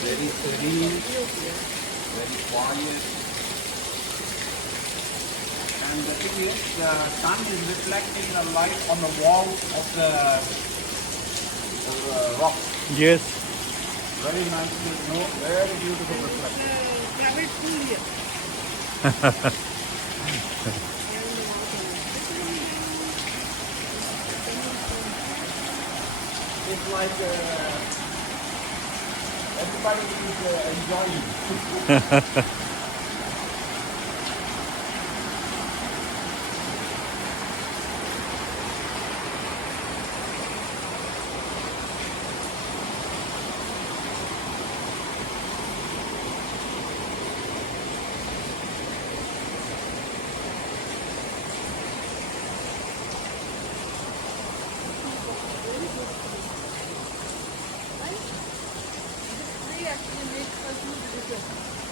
Very serene, very quiet. And the thing is, the sun is reflecting the light on the wall of the rock. Yes. Very nicely, very beautiful reflection. Private pool here. It's like everybody is enjoying. Actually makes us look ridiculous.